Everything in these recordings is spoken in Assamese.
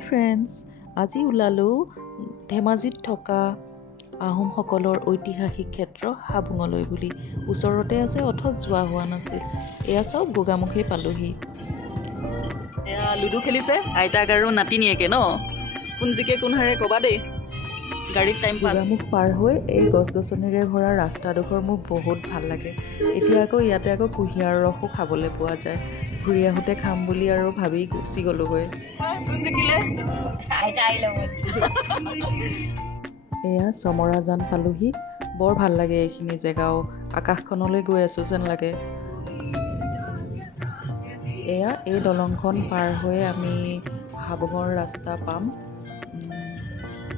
হাই ফ্ৰেণ্ডছ, আজি ওলালোঁ ধেমাজিত থকা আহোমসকলৰ ঐতিহাসিক ক্ষেত্ৰ হাবুঙলৈ বুলি। ওচৰতে আছে অথচ যোৱা হোৱা নাছিল। এয়া চাওক গোগামুখেই পালোহি। এয়া লুডু খেলিছে আইতাক আৰু নাতিনীয়েকে ন, কোন জিকে কোন হাৰে ক'বা দেই। গাড়ীত টাইম পাছ। গোগামুখ পাৰ হৈ এই গছ গছনিৰে ভৰা ৰাস্তাডোখৰ মোৰ বহুত ভাল লাগে। এতিয়া আকৌ ইয়াতে আকৌ কুঁহিয়াৰ ৰসো খাবলৈ পোৱা যায়। ঘূৰি আহোঁতে খাম বুলি আৰু ভাবি গুচি গ'লোগৈ। এয়া চমৰাজান পালোহি। বৰ ভাল লাগে এইখিনি জেগাও। আকাশখনলৈ গৈ আছোঁ যেন লাগে। এয়া এই দলংখন পাৰ হৈ আমি হাবুঙৰ ৰাস্তা পাম।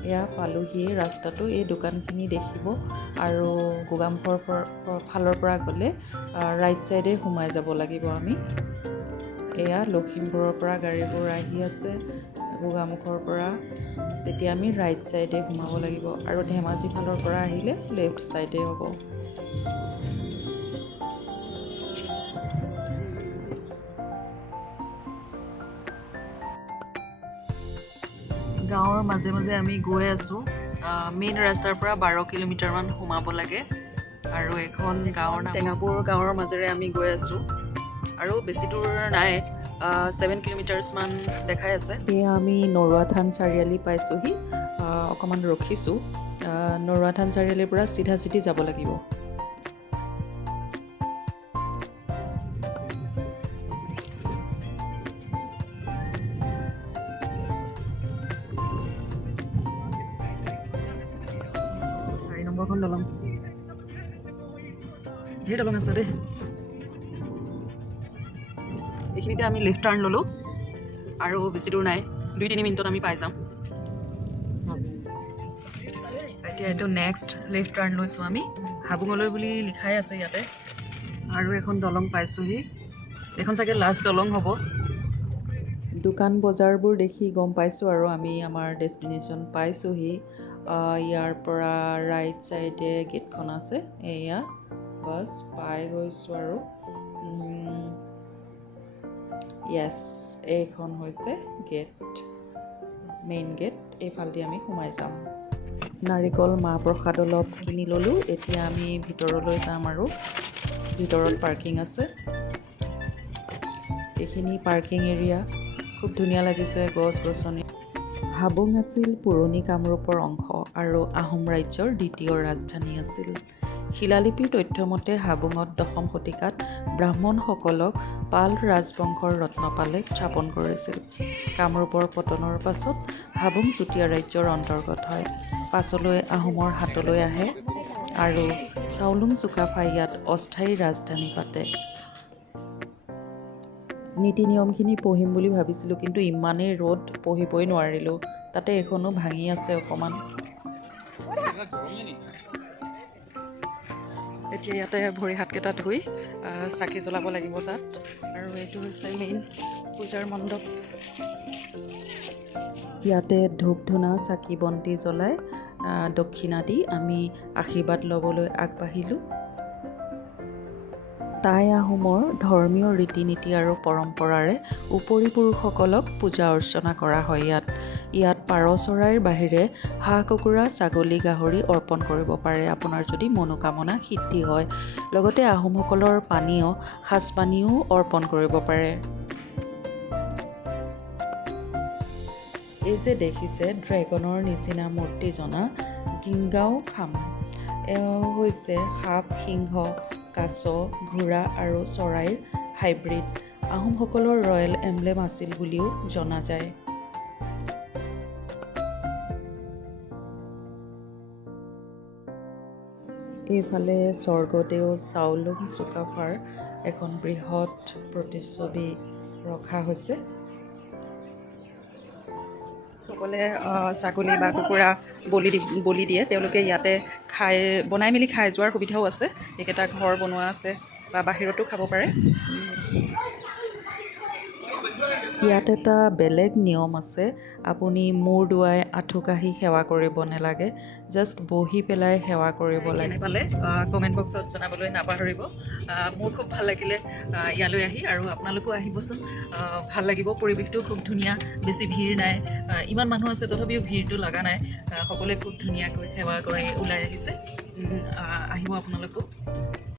এয়া পালোহিয়ে ৰাস্তাটো। এই দোকানখিনি দেখিব আৰু গোগামুখৰ ফালৰ পৰা গ'লে ৰাইট ছাইডে সোমাই যাব লাগিব আমি। এয়া লখিমপুৰৰ পৰা গাড়ীবোৰ আহি আছে গোগামুখৰ পৰা, তেতিয়া আমি ৰাইট ছাইডে সোমাব লাগিব আৰু ধেমাজি ফালৰ পৰা আহিলে লেফ্ট ছাইডে হ'ব। গাঁৱৰ মাজে মাজে আমি গৈ আছোঁ। মেইন ৰাস্তাৰ পৰা 12 কিলোমিটাৰমান সোমাব লাগে আৰু এখন গাঁৱৰ নাম টেঙাপুৰ গাঁৱৰ মাজেৰে আমি গৈ আছোঁ আৰু বেছি দূৰ নাই, 7 কিলোমিটাৰ্ছমান দেখাই আছে। এয়া আমি নৰুৱা থান চাৰিআলি পাইছোঁহি। অকণমান ৰখিছোঁ। নৰুৱা থান চাৰিআলিৰ পৰা চিধা চিধি যাব লাগিব। নম্বৰখন দলং, ধেৰ দলং আছে দেই। এইখিনিতে আমি লেফ্ট টাৰ্ণ ল'লোঁ আৰু বেছি দূৰ নাই, 2-3 মিনিটত আমি পাই যাম। এতিয়া এইটো নেক্সট লেফ্ট টাৰ্ণ লৈছোঁ আমি। হাবুঙলৈ বুলি লিখাই আছে ইয়াতে আৰু এখন দলং পাইছোঁহি। এইখন চাগে লাষ্ট দলং হ'ব। দোকান বজাৰবোৰ দেখি গম পাইছোঁ আৰু আমি আমাৰ ডেষ্টিনেশ্যন পাইছোঁহি। ইয়াৰ পৰা ৰাইট ছাইডে গেটখন আছে। এয়া বাছ পাই গৈছোঁ আৰু য়েছ, এইখন হৈছে গেট, মেইন গেট। এইফালেদি আমি সোমাই যাম। নাৰিকল মাহ প্ৰসাদ অলপ কিনি ল'লোঁ। এতিয়া আমি ভিতৰলৈ যাম আৰু ভিতৰত পাৰ্কিং আছে। এইখিনি পাৰ্কিং এৰিয়া খুব ধুনীয়া লাগিছে, গছ গছনি। হাবুং আছিল পুৰণি কামৰূপৰ অংশ আৰু আহোম ৰাজ্যৰ দ্বিতীয় ৰাজধানী আছিল। শিলালিপিৰ তথ্যমতে হাবুঙত 10ম শতিকাত ব্ৰাহ্মণসকলক পাল ৰাজবংশৰ ৰত্নপালে স্থাপন কৰিছিল। কামৰূপৰ পতনৰ পাছত হাবুং চুতীয়া ৰাজ্যৰ অন্তৰ্গত হয়। পাছলৈ আহোমৰ হাতলৈ আহে আৰু চাওলুং চুকাফাই ইয়াত অস্থায়ী ৰাজধানী পাতে। নীতি নিয়মখিনি পঢ়িম বুলি ভাবিছিলোঁ, কিন্তু ইমানেই ৰ'দ পঢ়িবই নোৱাৰিলোঁ। তাতে এখনো ভাঙি আছে অকণমান। এতিয়া ইয়াতে ভৰি হাতকেইটা ধুই চাকি জ্বলাব লাগিব তাত, আৰু এইটো হৈছে মেইন পূজাৰ মণ্ডপ। ইয়াতে ধূপ ধূনা চাকি বন্তি জ্বলাই দক্ষিণা দি আমি আশীৰ্বাদ ল'বলৈ আগবাঢ়িলোঁ। টাই আহোমৰ ধৰ্মীয় ৰীতি নীতি আৰু পৰম্পৰাৰে উপৰি পুৰুষসকলক পূজা অৰ্চনা কৰা হয়। ইয়াত পাৰ চৰাইৰ বাহিৰে হাঁহ কুকুৰা ছাগলী গাহৰি অৰ্পণ কৰিব পাৰে আপোনাৰ যদি মনোকামনা সিদ্ধি হয়। লগতে আহোমসকলৰ পানীয় সাজপানীও অৰ্পণ কৰিব পাৰে। এই যে দেখিছে ড্ৰেগনৰ নিচিনা মূৰ্তি জনা গিংগাও খাম, এওঁ হৈছে সাপ, সিংহ, কাছ, ঘোঁৰা আৰু চৰাইৰ হাইব্ৰিড। আহোমসকলৰ ৰয়েল এম্ব্লেম আছিল বুলিও জনা যায়। এইফালে স্বৰ্গদেউ চাওলুং চুকাফাৰ এখন বৃহৎ প্ৰতিচ্ছবি ৰখা হৈছে। সকলে ছাগলী বা কুকুৰা বলি দিয়ে, তেওঁলোকে ইয়াতে বনাই মেলি খাই যোৱাৰ সুবিধাও আছে। এইকেইটা ঘৰ বনোৱা আছে বা বাহিৰতো খাব পাৰে। ইয়াত এটা বেলেগ নিয়ম আছে, আপুনি মূৰ দোৱাই আঁঠুকাঢ়ি সেৱা কৰিব নালাগে, জাষ্ট বহি পেলাই সেৱা কৰিব লাগে। কেনে পালে কমেণ্ট বক্সত জনাবলৈ নাপাহৰিব। মোৰ খুব ভাল লাগিলে ইয়ালৈ আহি, আৰু আপোনালোকো আহিবচোন, ভাল লাগিব। পৰিৱেশটো খুব ধুনীয়া, বেছি ভিৰ নাই, ইমান মানুহ আছে তথাপিও ভিৰটো লগা নাই। সকলোৱে খুব ধুনীয়াকৈ সেৱা কৰি ওলাই আহিছে। আহিব আপোনালোকো।